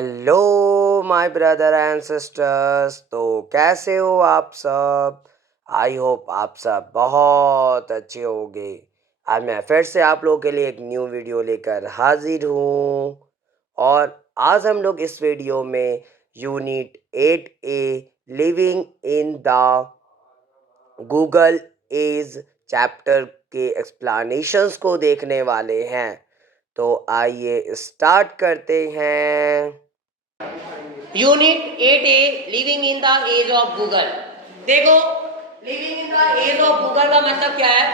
Hello my brother and sisters. तो कैसे हो आप सब? आई होप आप सब बहुत अच्छे होंगे। आज मैं फिर से आप लोगों के लिए एक न्यू वीडियो लेकर हाजिर हूँ। और आज हम लोग इस वीडियो में unit 8A living in the Google age chapter के एक्सप्लेनेशंस को देखने वाले हैं। तो आइए स्टार्ट करते हैं। Unit 8A living in the age of Google. देखो, living in the age of Google का मतलब क्या है?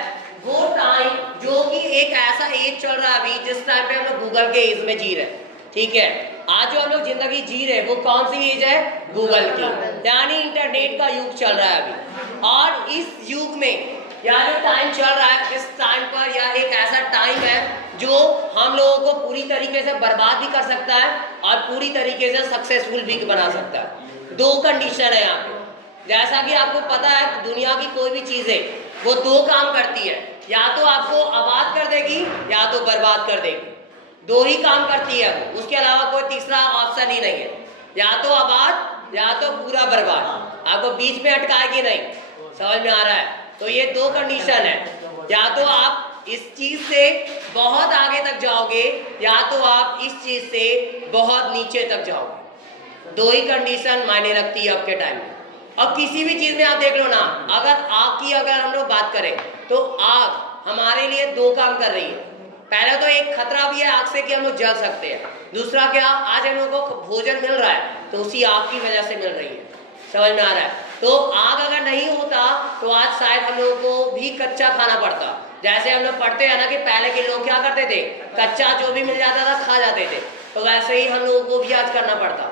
वो टाइम जो कि एक ऐसा एज चल रहा है अभी जिस टाइम पे हम लोग गूगल के एज में जी रहे हैं। ठीक है, आज जो हम लोग जिंदगी जी रहे हैं वो कौन सी एज है? गूगल की, यानी इंटरनेट का युग चल रहा है अभी। और इस युग में या जो टाइम चल रहा है इस टाइम पर यह एक ऐसा टाइम है जो हम लोगों को पूरी तरीके से बर्बाद भी कर सकता है और पूरी तरीके से सक्सेसफुल भी बना सकता है। दो कंडीशन है यहाँ पे। जैसा कि आपको पता है दुनिया की कोई भी चीज़ है वो दो काम करती है, या तो आपको आबाद कर देगी या तो बर्बाद कर देगी। दो ही काम करती है वो, उसके अलावा कोई तीसरा ऑप्शन ही नहीं है। या तो आबाद या तो पूरा बर्बाद, आपको बीच में अटकाएगी नहीं। समझ में आ रहा है? तो ये दो कंडीशन है, या तो आप इस चीज से बहुत आगे तक जाओगे या तो आप इस चीज से बहुत नीचे तक जाओगे। दो ही कंडीशन मायने रखती है आपके टाइम में। अब किसी भी चीज में आप देख लो ना, अगर हम लोग बात करें तो आग हमारे लिए दो काम कर रही है। पहले तो एक खतरा भी है आग से कि हम लोग जल सकते हैं, दूसरा क्या, आज हम लोगों को भोजन मिल रहा है तो उसी आग की वजह से मिल रही है। समझ में आ रहा है? तो आग अगर नहीं होता तो आज शायद हम लोगों को भी कच्चा खाना पड़ता। जैसे हम लोग पढ़ते हैं ना कि पहले के लोग क्या करते थे, कच्चा जो भी मिल जाता था खा जाते थे, तो वैसे ही हम लोगों को भी आज करना पड़ता।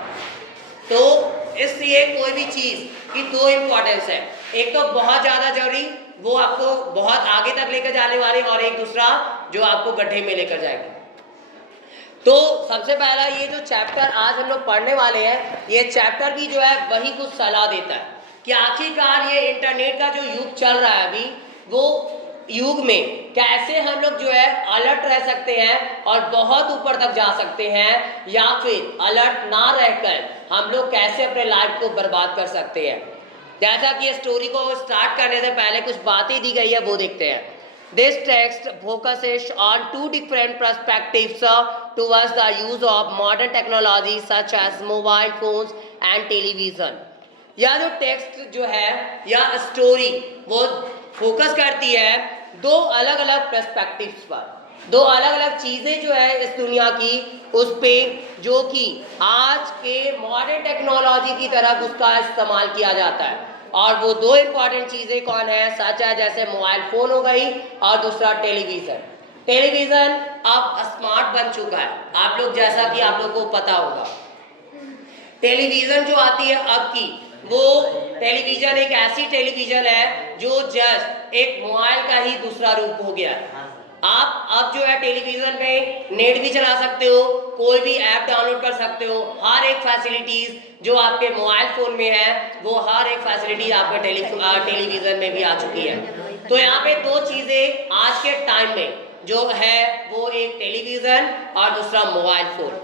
तो इसलिए कोई भी चीज़ की दो इम्पोर्टेंस है, एक तो बहुत ज़्यादा जरूरी, वो आपको बहुत आगे तक लेकर जाने वाली, और एक दूसरा जो आपको गड्ढे में लेकर जाएगा। तो सबसे पहला ये जो चैप्टर आज हम लोग पढ़ने वाले हैं, ये चैप्टर भी जो है वही कुछ सलाह देता है कि आखिरकार ये इंटरनेट का जो युग चल रहा है अभी, वो युग में कैसे हम लोग जो है अलर्ट रह सकते हैं और बहुत ऊपर तक जा सकते हैं, या फिर अलर्ट ना रहकर हम लोग कैसे अपने लाइफ को बर्बाद कर सकते हैं। जैसा कि स्टोरी को स्टार्ट करने से पहले कुछ बातें दी गई है वो देखते हैं। This text focuses on two different perspectives towards the use of modern technology such as mobile phones and television. यह जो टेक्स्ट जो है या स्टोरी वो फोकस करती है दो अलग अलग पर्सपेक्टिव्स पर, दो अलग अलग चीज़ें जो है इस दुनिया की उस पे, जो कि आज के मॉडर्न टेक्नोलॉजी की तरफ उसका इस्तेमाल किया जाता है। और वो दो इम्पॉर्टेंट चीज़ें कौन है, सच है जैसे मोबाइल फ़ोन हो गई और दूसरा टेलीविज़न। टेलीविज़न अब स्मार्ट बन चुका है, आप लोग जैसा कि आप लोग को पता होगा। टेलीविज़न जो आती है अब की, वो टेलीविज़न एक ऐसी टेलीविज़न है जो जस्ट एक मोबाइल का ही दूसरा रूप हो गया है। आप अब जो है टेलीविज़न में नेट भी चला सकते हो, कोई भी ऐप डाउनलोड कर सकते हो, हर एक फैसिलिटीज़ जो आपके मोबाइल फ़ोन में है वो हर एक फैसिलिटीज आपके टेलीविज़न में भी आ चुकी है। तो यहाँ पे दो चीज़ें आज के टाइम में जो है वो एक टेलीविज़न और दूसरा mobile phone.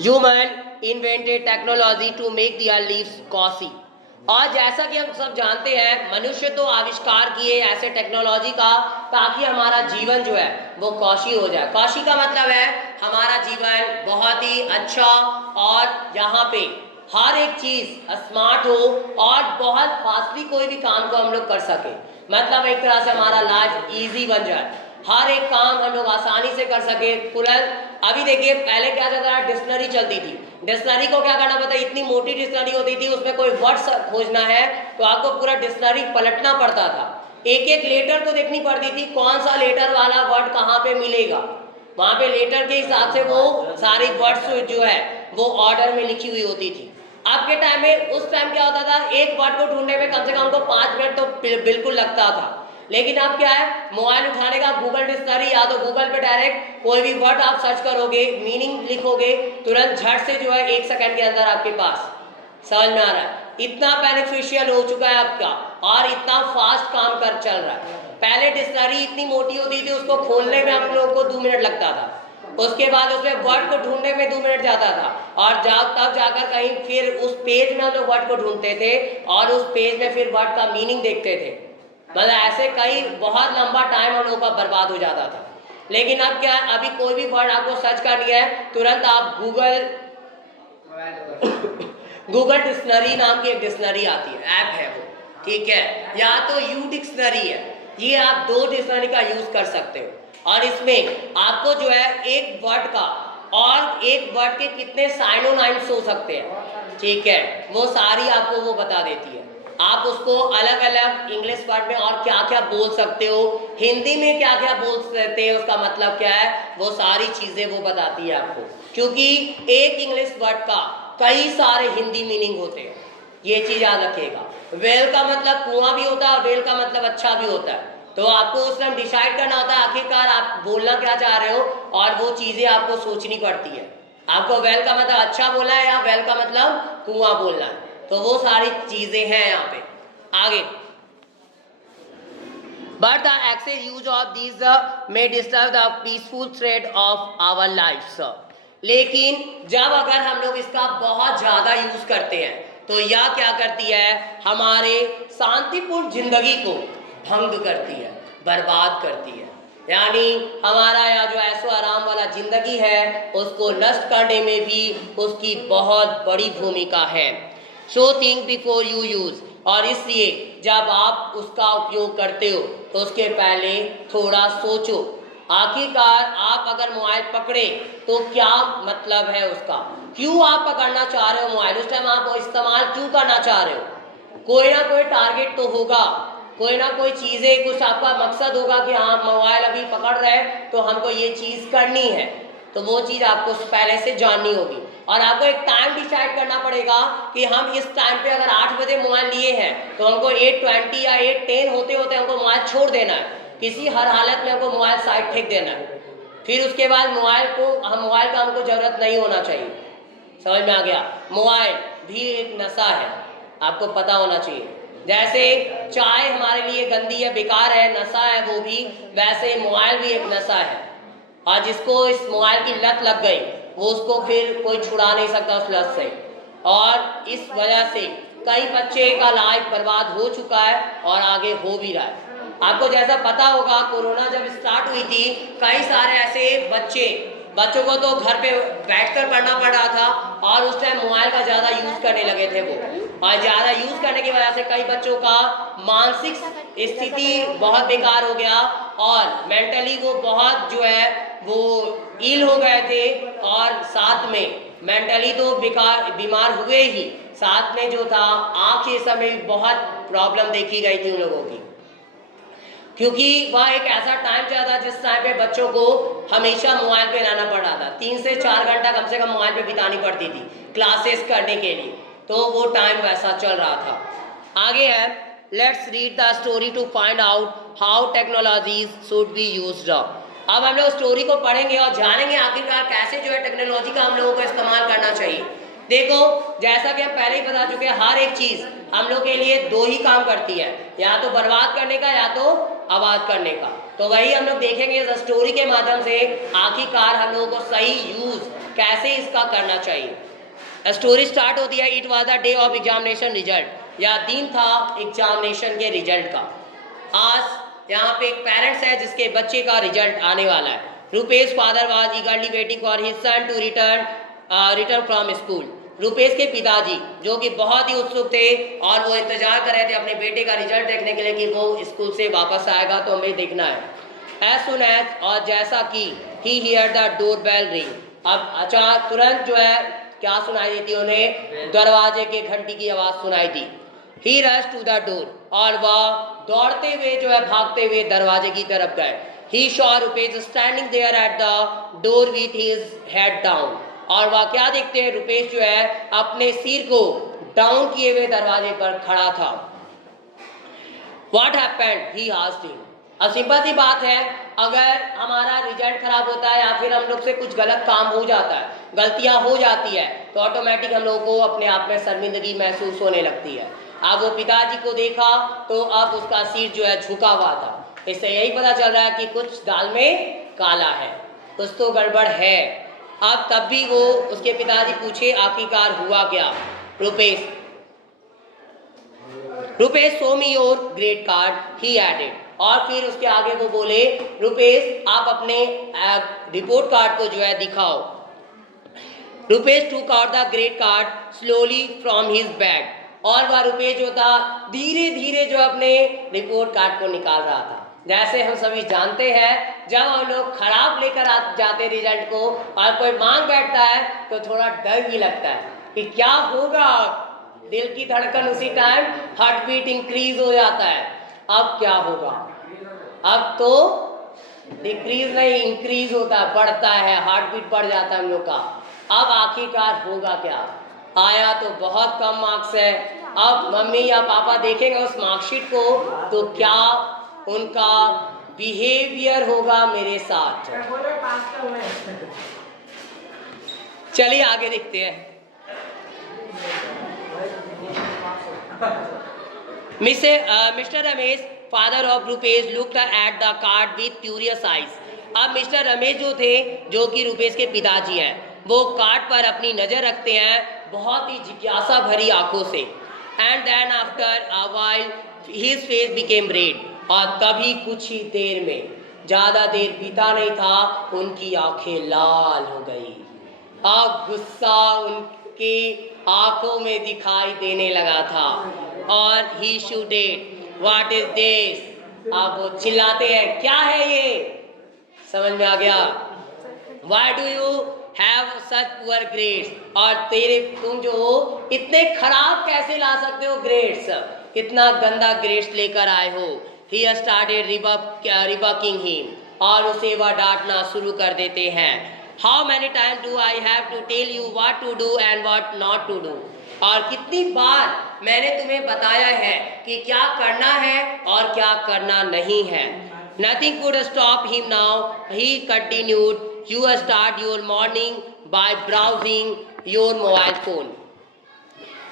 Human invented technology to make their lives cosy. और जैसा कि हम सब जानते हैं मनुष्य तो आविष्कार किए ऐसे टेक्नोलॉजी का ताकि हमारा जीवन जो है वो कौशी हो जाए। कौशी का मतलब है हमारा जीवन बहुत ही अच्छा और यहाँ पे हर एक चीज़ स्मार्ट हो और बहुत फास्टली कोई भी काम को हम लोग कर सके। मतलब एक तरह से हमारा लाइफ इजी बन जाए, हर एक काम हम लोग आसानी से कर सके तुरंत। अभी देखिए पहले क्या चलता था, डिक्शनरी चलती थी। डिक्शनरी को क्या करना पड़ता, इतनी मोटी डिक्शनरी होती थी, उसमें कोई वर्ड्स खोजना है तो आपको पूरा डिक्शनरी पलटना पड़ता था। एक एक लेटर तो देखनी पड़ती थी, कौन सा लेटर वाला वर्ड कहाँ पे मिलेगा, वहाँ पे लेटर के हिसाब से वो सारी वर्ड्स जो है वो ऑर्डर में लिखी हुई होती थी। अब के टाइम में, उस टाइम क्या होता था, एक वर्ड को ढूंढने में कम से कम हमको 5 मिनट तो बिल्कुल लगता था। लेकिन अब क्या है, मोबाइल उठाने का गूगल डिक्शनरी, या तो गूगल पे डायरेक्ट कोई भी वर्ड आप सर्च करोगे, मीनिंग लिखोगे, तुरंत झट से जो है 1 सेकंड के अंदर आपके पास। समझ में आ रहा है? इतना बेनिफिशियल हो चुका है आपका और इतना फास्ट काम कर चल रहा है। पहले डिक्शनरी इतनी मोटी होती थी, उसको खोलने में हम लोगों को 2 मिनट लगता था। उसके बाद उसमें वर्ड को ढूंढने में 2 मिनट जाता था, और तब जाकर कहीं फिर उस पेज में हम लोग वर्ड को ढूंढते थे और उस पेज में फिर वर्ड का मीनिंग देखते थे। मतलब ऐसे कई बहुत लंबा टाइम हम लोगों का बर्बाद हो जाता था। लेकिन अब क्या है, अभी कोई भी वर्ड आपको सर्च करनी है, तुरंत आप गूगल डिक्शनरी नाम की एक डिक्शनरी आती है, ऐप है वो, ठीक है, या तो यू डिक्शनरी है, ये आप 2 डिक्शनरी का यूज कर सकते हो। और इसमें आपको जो है एक वर्ड का और एक वर्ड के कितने साइनोनाइम्स हो सकते हैं, ठीक है, वो सारी आपको वो बता देती है। आप उसको अलग अलग इंग्लिश वर्ड में और क्या क्या बोल सकते हो, हिंदी में क्या क्या बोल सकते हैं, उसका मतलब क्या है, वो सारी चीजें वो बताती है आपको। क्योंकि एक इंग्लिश वर्ड का कई सारे हिंदी मीनिंग होते हैं, ये चीज याद रखिएगा। वेल का मतलब कुआं भी होता है और वेल का मतलब अच्छा भी होता है। तो आपको उस टाइम डिसाइड करना होता है आखिरकार आप बोलना क्या चाह रहे हो, और वो चीजें आपको सोचनी पड़ती है। आपको वेल का मतलब अच्छा बोलना है या वेल का मतलब कुआं बोलना है, तो वो सारी चीजें हैं यहाँ पे। आगे, but the excess use of these may disturb the peaceful thread of our lives. लेकिन जब अगर हम लोग इसका बहुत ज़्यादा यूज़ करते हैं तो यह क्या करती है, हमारे शांतिपूर्ण जिंदगी को भंग करती है, बर्बाद करती है। यानी हमारा यह जो ऐशो आराम वाला जिंदगी है उसको नष्ट करने में भी उसकी बहुत बड़ी भूमिका है। So think before you use, और इसलिए जब आप उसका उपयोग करते हो तो उसके पहले थोड़ा सोचो। आखिरकार आप अगर मोबाइल पकड़े तो क्या मतलब है उसका, क्यों आप पकड़ना चाह रहे हो मोबाइल, उस टाइम आप इस्तेमाल क्यों करना चाह रहे हो, कोई ना कोई टारगेट तो होगा, कोई ना कोई चीज़ें, कुछ आपका मकसद होगा कि हाँ मोबाइल अभी पकड़ रहे हैं तो हमको ये चीज़ करनी है, तो वो चीज़ आपको पहले से जाननी होगी। और आपको एक टाइम डिसाइड करना पड़ेगा कि हम इस टाइम पे अगर 8 बजे मोबाइल लिए हैं तो हमको 8:20 या 8:10 होते होते हमको मोबाइल छोड़ देना है, किसी हर हालत में हमको मोबाइल साइड फेंक देना है। फिर उसके बाद मोबाइल का हमको ज़रूरत नहीं होना चाहिए। समझ में आ गया, मोबाइल भी एक नशा है, आपको पता होना चाहिए। जैसे चाय हमारे लिए गंदी है, बेकार है, नशा है वो भी, वैसे मोबाइल भी एक नशा है। और जिसको इस मोबाइल की लत लग गई वो उसको फिर कोई छुड़ा नहीं सकता उस लत से, और इस वजह से कई बच्चे का लाइफ बर्बाद हो चुका है और आगे हो भी रहा है। आपको जैसा पता होगा कोरोना जब स्टार्ट हुई थी, कई सारे ऐसे बच्चों को तो घर पे बैठकर पढ़ना पड़ रहा था, और उस टाइम मोबाइल का ज़्यादा यूज़ करने लगे थे वो, और ज़्यादा यूज़ करने की वजह से कई बच्चों का मानसिक स्थिति बहुत बेकार हो गया, और मेंटली वो बहुत जो है वो इल हो गए थे, और साथ में मेंटली तो बीमार हुए ही, साथ में जो था आँख ये समय बहुत प्रॉब्लम देखी गई थी उन लोगों की, क्योंकि वह एक ऐसा टाइम चला था जिस टाइम पे बच्चों को हमेशा मोबाइल पे रहना पड़ रहा था, 3 से 4 घंटा कम से कम मोबाइल पे बितानी पड़ती थी क्लासेस करने के लिए, तो वो टाइम वैसा चल रहा था। आगे है, let's read the story to find out how technologies should be used. अब हम लोग स्टोरी को पढ़ेंगे और जानेंगे आखिरकार कैसे जो है टेक्नोलॉजी का हम लोगों को इस्तेमाल करना चाहिए। देखो, जैसा कि हम पहले ही बता चुके हैं, हर एक चीज़ हम लोग के लिए 2 ही काम करती है, या तो बर्बाद करने का या तो आबाद करने का। तो वही हम लोग देखेंगे इस स्टोरी के माध्यम से आखिरकार हम लोगों को सही यूज़ कैसे इसका करना चाहिए। स्टोरी स्टार्ट होती है, it was the day of examination result, या दिन था एग्जामिनेशन के रिजल्ट का। आज यहाँ पे एक पेरेंट्स है जिसके बच्चे का रिजल्ट आने वाला है। Rupesh father was eagerly waiting for his son to return from school. Rupesh के पिताजी जो कि बहुत ही उत्सुक थे और वो इंतजार कर रहे थे अपने बेटे का रिजल्ट देखने के लिए कि वो स्कूल से वापस आएगा तो हमें देखना है। एज सुन एज, और जैसा कि he hear the door bell ring, अब अचानक तुरंत जो है क्या सुनाई देती, उन्हें दरवाजे के घंटी की आवाज़ सुनाई दी। ही रश टू द डोर, और वह दौड़ते हुए जो है भागते हुए दरवाजे की तरफ गए। He saw Rupesh standing there at the door with his head down, और वह क्या देखते हैं, रुपेश जो है अपने सिर को डाउन किए हुए दरवाजे पर खड़ा था। What happened? He asked him. अब सिंपल सी बात है, अगर हमारा रिजल्ट खराब होता है या फिर हम लोग से कुछ गलत काम हो जाता है, गलतियां हो जाती है, तो ऑटोमेटिक हम लोगों को अपने आप में शर्मिंदगी महसूस होने लगती है। अब वो पिताजी को देखा तो अब उसका सिर जो है झुका हुआ था, इससे यही पता चल रहा है कि कुछ दाल में काला है। कुछ तो गड़बड़ है। अब तब भी वो उसके पिताजी पूछे आखिरकार हुआ क्या। Rupesh Rupesh show me your grade card he added. और फिर उसके आगे वो बोले रुपेश आप अपने रिपोर्ट कार्ड को जो है दिखाओ। रुपेश टूक out the grade card slowly from his bag. और वह रुपेश जो था धीरे धीरे जो अपने रिपोर्ट कार्ड को निकाल रहा था। जैसे हम सभी जानते हैं जब हम लोग खराब लेकर जाते रिजल्ट को और कोई मांग बैठता है तो थोड़ा डर भी लगता है कि क्या होगा। दिल की धड़कन उसी टाइम हार्ट बीट इंक्रीज हो जाता है। अब क्या होगा? अब तो डिक्रीज नहीं इंक्रीज होता है, बढ़ता है, हार्ट बीट बढ़ जाता है हम लोग का। अब आखिरकार होगा क्या? आया तो बहुत कम मार्क्स है। अब मम्मी या पापा देखेंगे उस मार्कशीट को तो क्या उनका बिहेवियर होगा मेरे साथ। चलिए आगे देखते हैं। Mister Ramesh father of Rupesh looked at the card with curious eyes. अब मिस्टर रमेश जो थे जो कि रुपेश के पिताजी हैं वो कार्ड पर अपनी नजर रखते हैं बहुत ही जिज्ञासा भरी आंखों से। And then after a while his face became red. और तभी कुछ ही देर में, ज्यादा देर बीता नहीं था, उनकी आंखें लाल हो गई। अब गुस्सा उनकी आंखों में दिखाई देने लगा था। और ही शूटेड व्हाट इज दिस। अब वो चिल्लाते हैं क्या है ये। समझ में आ गया। Why do you have such poor grades? और तुम जो हो इतने खराब कैसे ला सकते हो ग्रेड्स, इतना गंदा ग्रेड्स लेकर आए हो। He started rebuking him। और उसे वह डांटना शुरू कर देते हैं। How many times do I have to tell you what to do and what not to do? और कितनी बार मैंने तुम्हें बताया है कि क्या करना है और क्या करना नहीं है। Nothing could stop him now. He continued, you start your morning by browsing your mobile phone.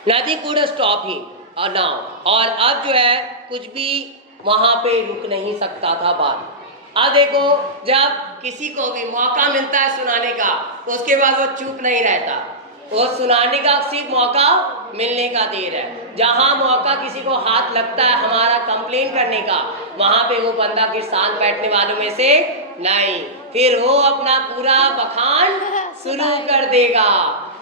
Nothing could stop him now. और अब जो है कुछ भी वहाँ पे रुक नहीं सकता था बात। अब देखो जब किसी को भी मौका मिलता है सुनाने का उसके बाद वो चुप नहीं रहता। वो सुनाने का सिर्फ मौका मिलने का देर है। जहाँ मौका किसी को हाथ लगता है हमारा कंप्लेन करने का, वहाँ पे वो बंदा फिर शांत बैठने वालों में से नहीं, फिर वो अपना पूरा बखान शुरू कर देगा।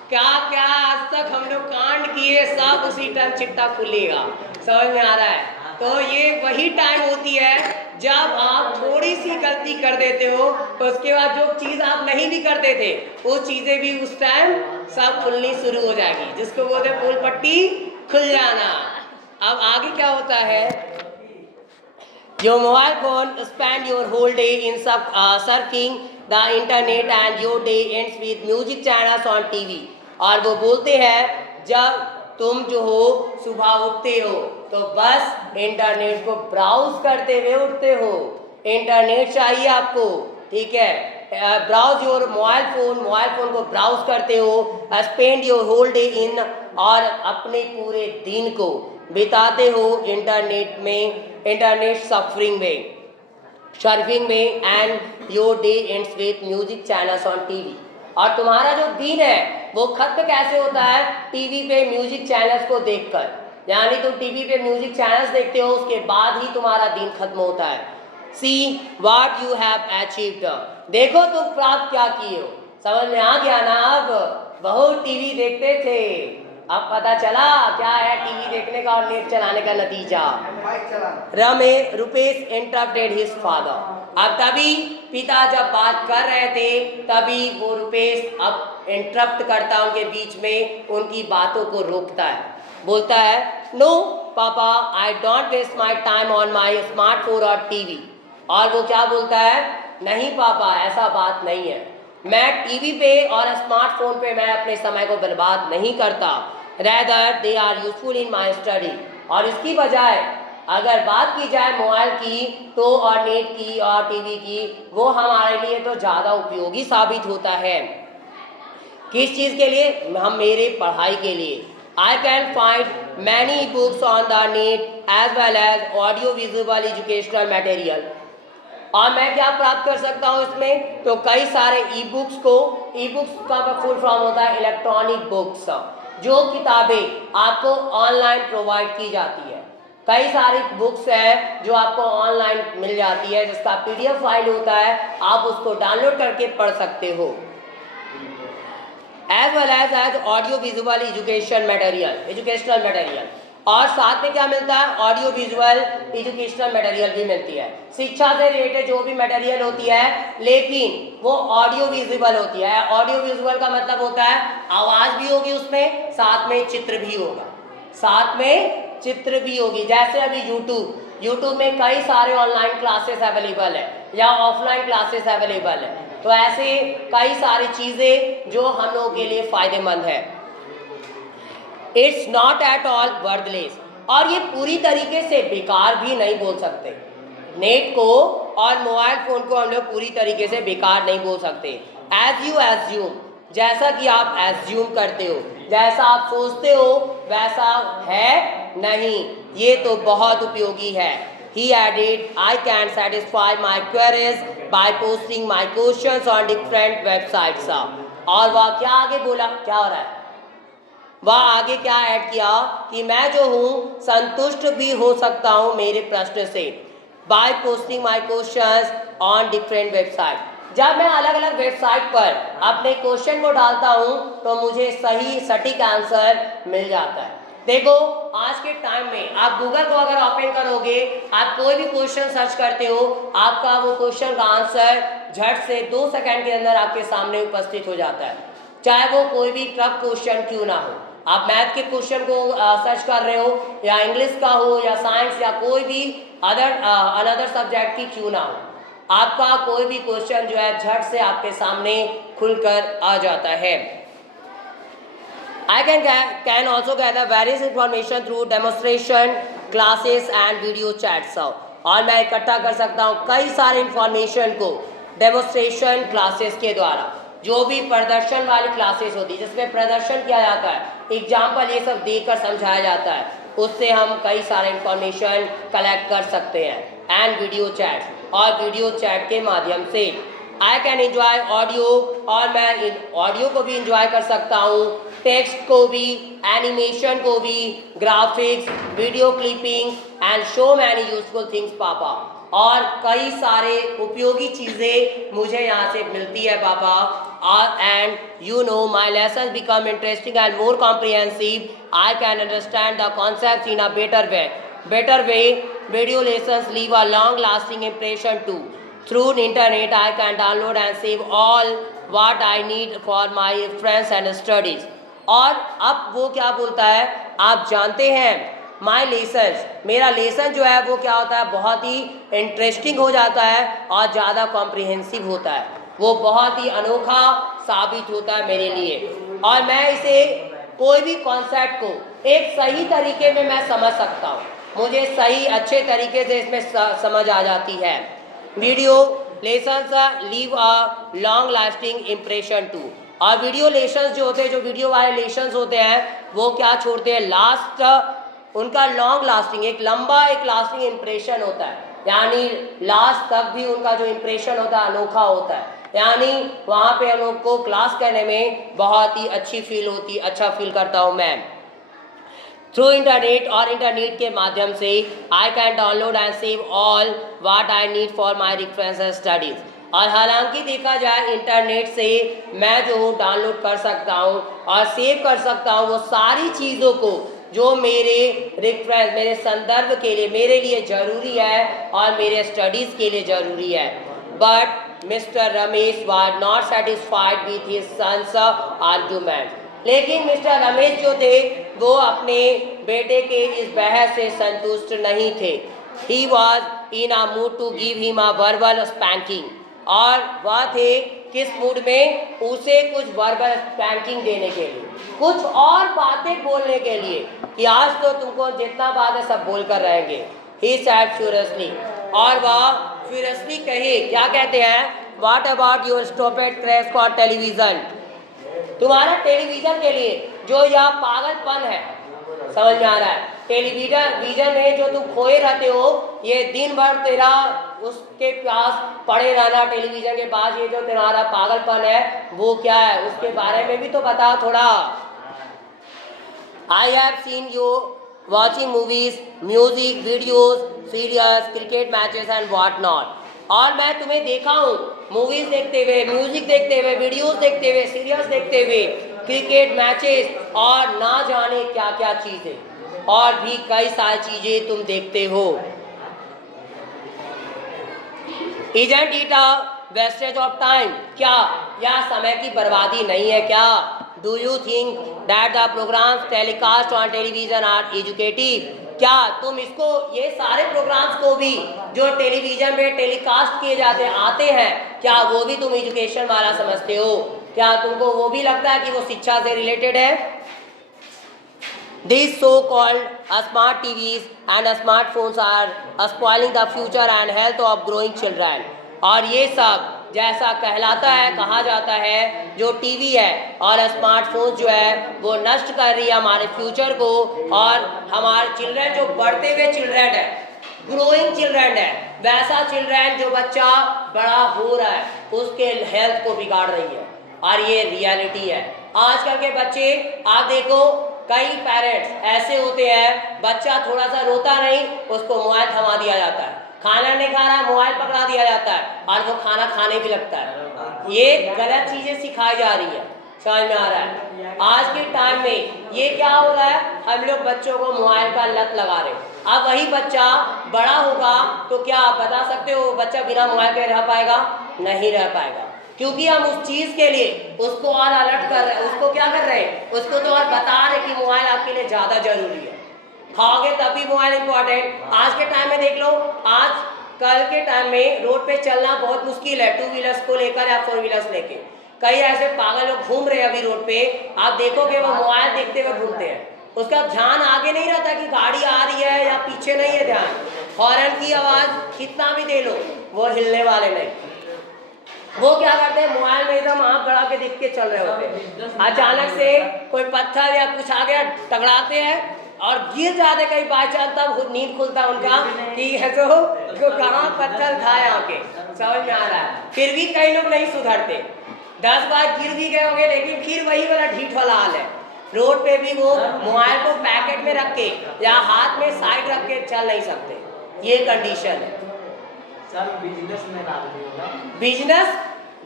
क्या क्या आज तक हम लोग कांड किए सब उसी टाइम चिट्टा खुलेगा। समझ में आ रहा है? तो ये वही टाइम होती है जब आप थोड़ी सी गलती कर देते हो तो उसके बाद जो चीज़ आप नहीं भी करते थे वो चीज़ें भी उस टाइम सब खुलनी शुरू हो जाएगी, जिसको बोलते हैं फूल पट्टी खुल जाना। अब आगे क्या होता है? Your mobile phone spend your whole day in surfing the internet and your day ends with music channels on TV। और वो बोलते हैं जब तुम जो हो सुबह उठते हो तो बस इंटरनेट को ब्राउज करते हुए उठते हो। इंटरनेट चाहिए आपको, ठीक है। ब्राउज योर मोबाइल फोन को ब्राउज करते हो। Spend your whole day in, और अपने पूरे दिन को बिताते हो इंटरनेट में, इंटरनेट सर्फिंग में and your day ends with music channels on TV. और तुम्हारा जो दिन है वो खत्म कैसे होता है? टीवी पे म्यूजिक चैनल्स को देखकर। यानी तुम टीवी पे म्यूजिक चैनल्स देखते हो उसके बाद ही तुम्हारा दिन खत्म होता है। See what you have achieved. देखो तुम प्राप्त क्या किए हो। समझ में आ गया ना? अब बहुत टीवी देखते थे, अब पता चला क्या है टीवी देखने का और नेट चलाने का नतीजा। Rupesh interrupted his father. अब तभी पिता जब बात कर रहे थे तभी वो रुपेश अब इंटरप्ट करता उनके बीच में, उनकी बातों को रोकता है। बोलता है no papa I don't waste my time on my smartphone और टीवी। और वो क्या बोलता है? नहीं पापा ऐसा बात नहीं है, मैं टीवी पे और स्मार्टफोन पे मैं अपने समय को बर्बाद नहीं करता। Rather they are useful in my study. और इसकी बजाय अगर बात की जाए मोबाइल की तो और नेट की और टीवी की, वो हमारे लिए तो ज़्यादा उपयोगी साबित होता है। किस चीज़ के लिए? हम मेरे पढ़ाई के लिए। I can find many books on the net as well as audio visual educational material. और मैं क्या प्राप्त कर सकता हूँ इसमें, तो कई सारे ई बुक्स का फुल फॉर्म होता है इलेक्ट्रॉनिक बुक्स, जो किताबें आपको ऑनलाइन प्रोवाइड की जाती है। कई सारी बुक्स है जो आपको ऑनलाइन मिल जाती है, जिसका पीडीएफ फाइल होता है, आप उसको डाउनलोड करके पढ़ सकते हो। As well as audio visual educational material, और साथ में क्या मिलता है, ऑडियो विजुअल एजुकेशनल मटेरियल भी मिलती है। शिक्षा से रिलेटेड जो भी मटेरियल होती है, लेकिन वो ऑडियो विजुअल होती है। ऑडियो विजुअल का मतलब होता है आवाज भी होगी उसमें, साथ में चित्र भी होगा, जैसे अभी यूट्यूब में कई सारे ऑनलाइन क्लासेस अवेलेबल है या ऑफलाइन क्लासेस अवेलेबल है, तो ऐसे कई सारी चीजें जो हम लोगों के लिए फायदेमंद है। It's not at all worthless, और ये पूरी तरीके से बेकार भी नहीं बोल सकते। नेट को और मोबाइल फोन को हम लोग पूरी तरीके से बेकार नहीं बोल सकते। एज यू एज्यूम, जैसा कि आप एज्यूम करते हो, जैसा आप सोचते हो वैसा है नहीं, ये तो बहुत उपयोगी है। He added, I can satisfy my queries by posting my questions on different websites. और वह क्या आगे बोला, क्या हो रहा है, वह आगे क्या ऐड किया कि मैं जो हूँ संतुष्ट भी हो सकता हूँ मेरे प्रश्न से, by posting my questions on different website. जब मैं अलग अलग वेबसाइट पर अपने क्वेश्चन को डालता हूँ तो मुझे सही सटीक आंसर मिल जाता है। देखो आज के टाइम में आप गूगल को अगर ओपन करोगे, आप कोई भी क्वेश्चन सर्च करते हो, आपका वो क्वेश्चन का आंसर झट से 2 सेकंड के अंदर आपके सामने उपस्थित हो जाता है, चाहे वो कोई भी टफ क्वेश्चन क्यों ना हो। आप मैथ के क्वेश्चन को सर्च कर रहे हो, या इंग्लिश का हो, या साइंस, या कोई भी अनदर सब्जेक्ट की क्यों ना हो, आपका कोई भी क्वेश्चन जो है झट से आपके सामने खुलकर आ जाता है। I can also gather various information through demonstration classes and video chats, और मैं इकट्ठा कर सकता हूँ कई सारे इंफॉर्मेशन को डेमोस्ट्रेशन क्लासेस के द्वारा। जो भी प्रदर्शन वाली क्लासेस होती है जिसमें प्रदर्शन किया जाता है, एग्जाम्पल ये सब देकर समझाया जाता है, उससे हम कई सारे इंफॉर्मेशन कलेक्ट कर सकते हैं। एंड वीडियो चैट, और वीडियो चैट के माध्यम से आई कैन एंजॉय ऑडियो, और मैं ऑडियो को भी इंजॉय कर सकता हूँ, टेक्स्ट को भी, एनिमेशन को भी, graphics, video clipping and show many useful things पापा। और कई सारे उपयोगी चीज़ें मुझे यहाँ से मिलती है पापा। And you know my lesson become interesting and more comprehensive, I can understand the concept in a better way. Video lessons leave a long lasting impression too. Through internet, I can download and save all what I need for my reference and studies. और अब वो क्या बोलता है, आप जानते हैं माई lessons, मेरा लेसन जो है वो क्या होता है, बहुत ही इंटरेस्टिंग हो जाता है और ज़्यादा कॉम्प्रिहेंसिव होता है, वो बहुत ही अनोखा साबित होता है मेरे लिए, और मैं इसे कोई भी कॉन्सेप्ट को एक सही तरीके में मैं समझ सकता हूँ, मुझे सही अच्छे तरीके से इसमें समझ आ जाती है। Video lessons leave a long lasting impression too, और वीडियो लेसन्स जो होते हैं, जो वीडियो वाले लेसन्स होते हैं, वो क्या छोड़ते हैं, उनका लॉन्ग लास्टिंग, एक लास्टिंग इम्प्रेशन होता है, यानी लास्ट तक भी उनका जो इम्प्रेशन होता है अनोखा होता है, यानी वहाँ पे हम लोग को क्लास करने में बहुत ही अच्छी फील होती, अच्छा फील करता हूँ मैं। थ्रू इंटरनेट, और इंटरनेट के माध्यम से I can download and save all what I need for my reference and studies, और हालांकि देखा जाए इंटरनेट से मैं जो हूँ डाउनलोड कर सकता हूँ और सेव कर सकता हूँ वो सारी चीज़ों को जो मेरे रेफरेंस, मेरे संदर्भ के लिए मेरे लिए ज़रूरी है और मेरे स्टडीज़ के लिए ज़रूरी है। But mister Ramesh was not satisfied with his son's argument, लेकिन मिस्टर रमेश जो थे वो अपने बेटे के इस बहस से संतुष्ट नहीं थे। He was in a mood to give him a verbal spanking, और वह थे किस मूड में, उसे कुछ वर्बल स्पैंकिंग देने के लिए, कुछ और बातें बोलने के लिए कि आज तो तुमको जितना बात है सब बोल कर रहेंगे। ही सैड फ्यूरियसली, और वह फ्यूरियसली कहे, क्या कहते हैं, what about your stupid craze for television, तुम्हारा टेलीविजन के लिए जो यह पागलपन है, समझ में आ रहा है, टेलीविजन में जो तुम खोए रहते हो, ये दिन भर तेरा उसके पास पड़े रहना टेलीविजन के पास, ये जो तुम्हारा पागलपन है वो क्या है, उसके बारे में भी तो बता थोड़ा। I have seen you watching movies, music, videos, serials, cricket matches and what not. और मैं तुम्हें देखा हूँ मूवीज देखते हुए, म्यूजिक देखते हुए, वीडियोस देखते हुए, सीरियल्स देखते हुए, क्रिकेट मैचेस और ना जाने क्या क्या चीज़ें, और भी कई सारी चीज़ें तुम देखते हो। Isn't it a wastage of time? क्या यह समय की बर्बादी नहीं है क्या? Do you think that the programs telecast on television are educative? क्या तुम इसको, ये सारे प्रोग्राम्स को भी जो टेलीविजन में टेलीकास्ट किए जाते आते हैं, क्या वो भी तुम एजुकेशन वाला समझते हो? क्या तुमको वो भी लगता है कि वो शिक्षा से रिलेटेड है? These so-called smart TVs and smartphones are spoiling the future and health of growing children. और ये सब जैसा कहलाता है, कहा जाता है, जो टीवी है और स्मार्टफोन जो है वो नष्ट कर रही है हमारे फ्यूचर को, और हमारे चिल्ड्रन जो बढ़ते हुए चिल्ड्रन है, ग्रोइंग चिल्ड्रन है, वैसा चिल्ड्रन जो बच्चा बड़ा हो रहा है उसके हेल्थ को बिगाड़ रही है। और ये रियलिटी है। आजकल के बच्चे आप देखो, कई पेरेंट्स ऐसे होते हैं, बच्चा थोड़ा सा रोता नहीं, उसको मोबाइल थमा दिया जाता है, खाना नहीं खा रहा है, मोबाइल पकड़ा दिया जाता है और वो खाना खाने भी लगता है। ये गलत चीज़ें सिखाई जा रही है, समझ में आ रहा है? आज के टाइम में ये क्या हो रहा है, हम लोग बच्चों को मोबाइल का लत लगा रहे हैं। अब वही बच्चा बड़ा होगा तो क्या आप बता सकते हो बच्चा बिना मोबाइल के रह पाएगा? नहीं रह पाएगा, क्योंकि हम उस चीज़ के लिए उसको और अलर्ट कर रहे हैं। उसको क्या कर रहे हैं? उसको तो और बता रहे कि मोबाइल आपके लिए ज़्यादा जरूरी है, खाओगे तभी मोबाइल इंपॉर्टेंट। आज के टाइम में देख लो, आज कल के टाइम में रोड पे चलना बहुत मुश्किल है, 2 व्हीलर्स को लेकर या 4 व्हीलर्स लेके। कई ऐसे पागल लोग घूम रहे हैं अभी रोड पे, आप देखोगे वो मोबाइल देखते हुए घूमते हैं, उसका ध्यान आगे नहीं रहता कि गाड़ी आ रही है या पीछे नहीं है ध्यान। हॉर्न की आवाज़ कितना भी दे लो वो हिलने वाले नहीं। वो क्या करते हैं, मोबाइल में एकदम आँख गड़ा के देख के चल रहे होते हैं, अचानक से कोई पत्थर या कुछ आ गया टकराते हैं और गिर जाते कहीं बाई चांस, तब नींद खुलता है उनका कि है जो कहाँ पत्थर था यहाँ के, समझ में आ रहा है। फिर भी कई लोग नहीं सुधरते, 10 बार गिर भी गए होंगे लेकिन फिर वही वाला ढीठ वाला हाल है। रोड पे भी वो मोबाइल को पैकेट में रख के या हाथ में साइड रख के चल नहीं सकते, ये कंडीशन है।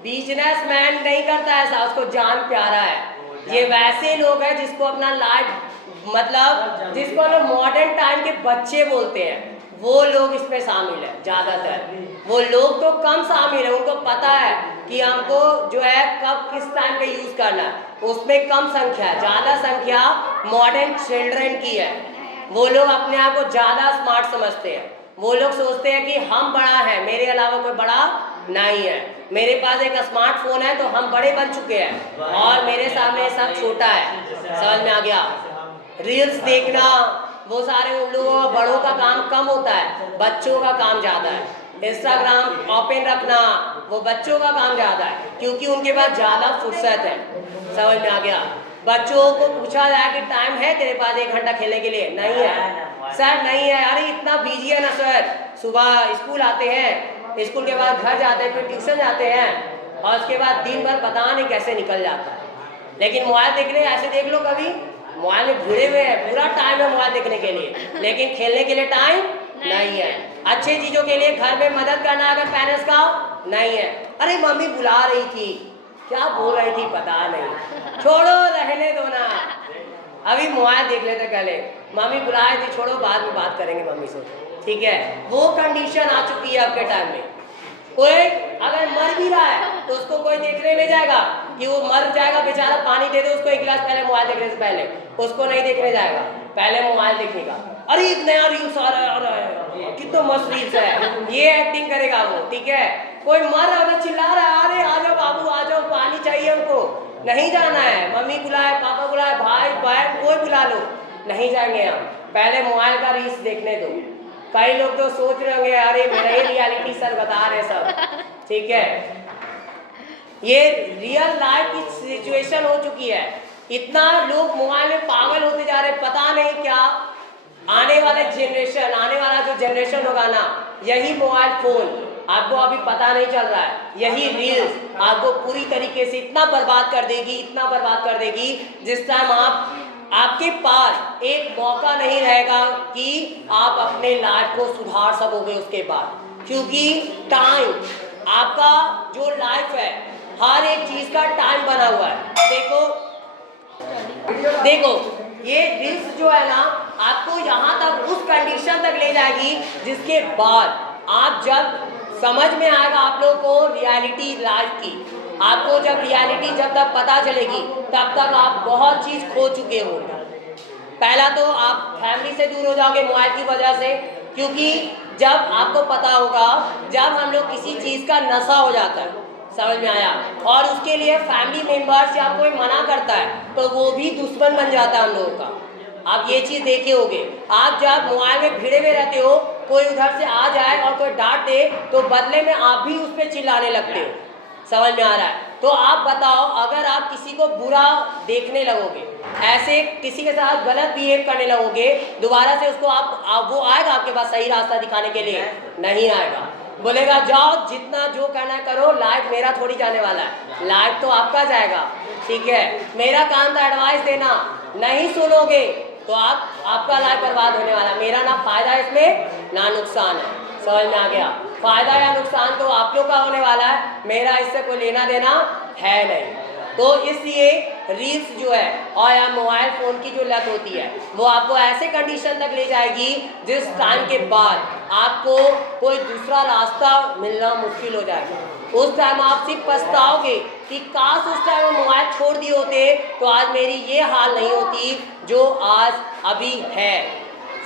बिजनेसमैन नहीं करता ऐसा, उसको जान प्यारा है। ये वैसे लोग हैं जिसको अपना लाइफ, मतलब जिसको लोग मॉडर्न टाइम के बच्चे बोलते हैं, वो लोग इसमें शामिल है ज़्यादातर। वो लोग तो कम शामिल है, उनको पता है कि हमको जो है कब किस टाइम पे यूज़ करना है, उसमें कम संख्या है। ज़्यादा संख्या मॉडर्न चिल्ड्रन की है। वो लोग अपने आप को ज़्यादा स्मार्ट समझते हैं। वो लोग सोचते हैं कि हम बड़ा है, मेरे अलावा कोई बड़ा नहीं है, मेरे पास एक स्मार्टफोन है तो हम बड़े बन चुके हैं और मेरे सामने सब छोटा है। समझ में आ गया? रील्स देखना वो सारे उन लोगों बड़ों का काम कम होता है, बच्चों का काम ज़्यादा है। इंस्टाग्राम ओपन रखना वो बच्चों का काम ज़्यादा है, क्योंकि उनके पास ज़्यादा फुर्सत है। समझ में आ गया? बच्चों को पूछा जाए कि टाइम है तेरे पास 1 घंटा खेलने के लिए? नहीं है सर, नहीं है। अरे इतना बिजी है ना सर, सुबह स्कूल आते हैं, स्कूल के बाद घर जाते हैं, फिर ट्यूशन जाते हैं और उसके बाद दिन भर पता नहीं कैसे निकल जाता है। लेकिन मोबाइल देखने ऐसे देख लो, कभी मोबाइल में जुड़े हुए हैं, पूरा टाइम है मोबाइल देखने के लिए, लेकिन खेलने के लिए टाइम नहीं है। अच्छे चीज़ों के लिए घर में मदद करना अगर पेरेंट्स का नहीं है, अरे मम्मी बुला रही थी, क्या बोल रही थी पता नहीं, छोड़ो रहने दो ना, अभी मोबाइल देख लेते पहले, मम्मी बुला रही थी छोड़ो बाद में बात करेंगे मम्मी से, ठीक है। वो कंडीशन आ चुकी है आपके टाइम में। कोई अगर मर भी रहा है तो उसको कोई देखने नहीं जाएगा कि वो मर जाएगा बेचारा, पानी दे दो उसको 1 गिलास पहले, मोबाइल देखने से पहले उसको नहीं देखने जाएगा, पहले मोबाइल देखेगा। अरे एक नया रील्स आ रहा है, कितना मस्त रील्स है, ये एक्टिंग करेगा वो, ठीक है। कोई मर रहा है, चिल्ला रहा है, अरे आ जाओ बाबू आ जाओ, पानी चाहिए हमको, नहीं जाना है, मम्मी बुलाए, पापा बुलाए, भाई बहन कोई बुला लो, नहीं जाएंगे हम, पहले मोबाइल का रील्स देखने दो। कई लोग तो सोच रहे होंगे अरे मेरा ये रियलिटी सर बता रहे सब, ठीक है। ये रियल लाइफ की सिचुएशन हो चुकी है। इतना लोग मोबाइल में पागल होते जा रहे, पता नहीं क्या आने वाले जनरेशन, आने वाला जो जनरेशन होगा ना, यही मोबाइल फोन आपको अभी पता नहीं चल रहा है। यही रील्स आपको पूरी तरीके से इतना बर्बाद कर देगी, इतना बर्बाद कर देगी, जिस टाइम आपके पास एक मौका नहीं रहेगा कि आप अपने लाइफ को सुधार सकोगे उसके बाद। क्योंकि टाइम, आपका जो लाइफ है, हर एक चीज़ का टाइम बना हुआ है। देखो ये रील्स जो है ना, आपको यहाँ तक उस कंडीशन तक ले जाएगी जिसके बाद आप जब समझ में आएगा आप लोगों को रियलिटी लाइफ की, आपको जब रियलिटी जब तक पता चलेगी तब तक आप बहुत चीज़ खो चुके होंगे। पहला तो आप फैमिली से दूर हो जाओगे मोबाइल की वजह से, क्योंकि जब आपको पता होगा, जब हम लोग किसी चीज़ का नशा हो जाता है, समझ में आया, और उसके लिए फैमिली मेम्बर्स या कोई मना करता है तो वो भी दुश्मन बन जाता है हम लोगों का। आप ये चीज़ देखे होगे, आप जब मोबाइल में भिड़े हुए रहते हो, कोई उधर से आ जाए और कोई डांट दे तो बदले में आप भी उस पर चिल्लाने लगते हो। समझ में आ रहा है? तो आप बताओ, अगर आप किसी को बुरा देखने लगोगे, ऐसे किसी के साथ गलत बिहेव करने लगोगे, दोबारा से उसको वो आएगा आपके पास सही रास्ता दिखाने के लिए? नहीं आएगा। बोलेगा जाओ जितना जो करना है करो, लाइफ मेरा थोड़ी जाने वाला है, लाइफ तो आपका जाएगा। ठीक है, मेरा काम था एडवाइस देना, नहीं सुनोगे तो आपका लाइफ बर्बाद होने वाला। मेरा ना फायदा है इसमें ना नुकसान है। समझ में आ गया? फायदा या नुकसान तो आप लोग का होने वाला है, मेरा इससे कोई लेना देना है नहीं। तो इसलिए रील्स जो है और या मोबाइल फ़ोन की जो लत होती है, वो आपको ऐसे कंडीशन तक ले जाएगी जिस टाइम के बाद आपको कोई दूसरा रास्ता मिलना मुश्किल हो जाएगा। उस टाइम आप सिर्फ पछताओगे कि काश उस टाइम वो मोबाइल छोड़ दिए होते तो आज मेरी ये हाल नहीं होती जो आज अभी है।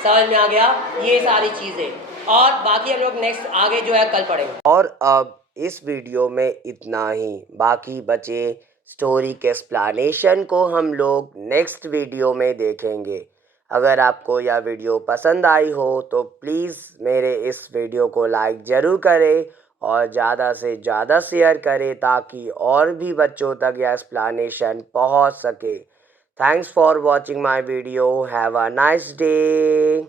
समझ में आ गया? ये सारी चीज़ें, और बाकी हम लोग नेक्स्ट आगे जो है कल पढ़ेंगे। और अब इस वीडियो में इतना ही, बाकी बचे स्टोरी के एक्सप्लेनेशन को हम लोग नेक्स्ट वीडियो में देखेंगे। अगर आपको यह वीडियो पसंद आई हो तो प्लीज़ मेरे इस वीडियो को लाइक ज़रूर करें और ज़्यादा से ज़्यादा शेयर करें ताकि और भी बच्चों तक यह एक्सप्लेनेशन पहुंच सके। Thanks for watching my video. Have a nice day.